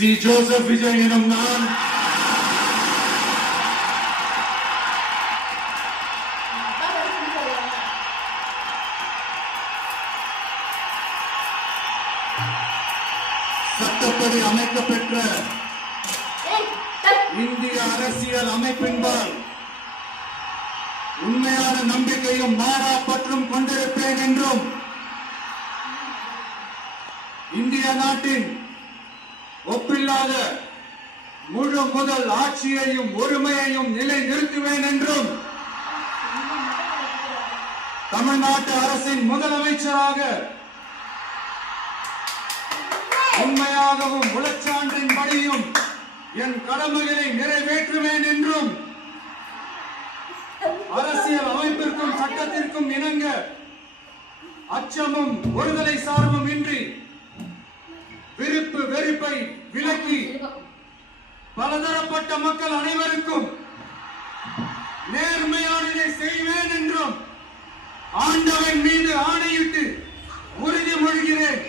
C. Joseph Vijay எனும் நான் சட்டப்படி அமைக்கப்பெற்ற இந்திய அரசியல் அமைப்பின்பால் உண்மையான நம்பிக்கையும் மாறா பற்றும் கொண்டிருப்பேன் என்றும் இந்திய நாட்டின் ஒப்பில்லாத முழு முதல் ஆட்சியையும் ஒருமையையும் நிலை நிறுத்துவேன் என்றும் தமிழ்நாட்டு அரசின் முதலமைச்சராக உண்மையாகவும் உளச்சான்றின்படியும் என் கடமைகளை நிறைவேற்றுவேன் என்றும் அரசியல் அமைப்பிற்கும் சட்டத்திற்கும் இணங்க அச்சமும் ஒருதலை சார்பும் இன்றி விருப்பு வெறுப்பை விலக்கி பலதரப்பட்ட மக்கள் அனைவருக்கும் நேர்மையானதை செய்வேன் என்றும் ஆண்டவன் மீது ஆணையிட்டு உறுதிமொழிகிறேன்.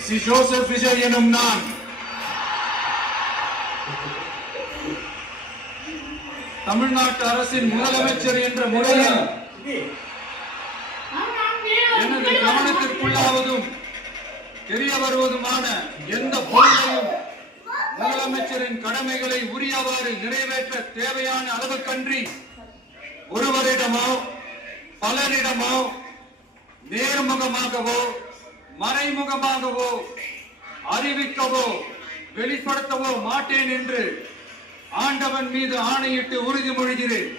சி. ஜோசப் விஜய் எனும் நான் தமிழ்நாட்டு அரசின் முதலமைச்சர் என்ற முறையில் எனது கவனத்திற்குள்ளாவதும் தெரிய வருவதுமான எந்த பொருளையும் முதலமைச்சரின் கடமைகளை உரியவாறு நிறைவேற்ற தேவையான அளவுக்கன்றி ஒருவரிடமோ பலரிடமோ நேர்முகமாகவோ மறைமுகமாகவோ அறிவிக்கவோ வெளிப்படுத்தவோ மாட்டேன் என்று ஆண்டவன் மீது ஆணையிட்டு உறுதிமொழிகிறேன்.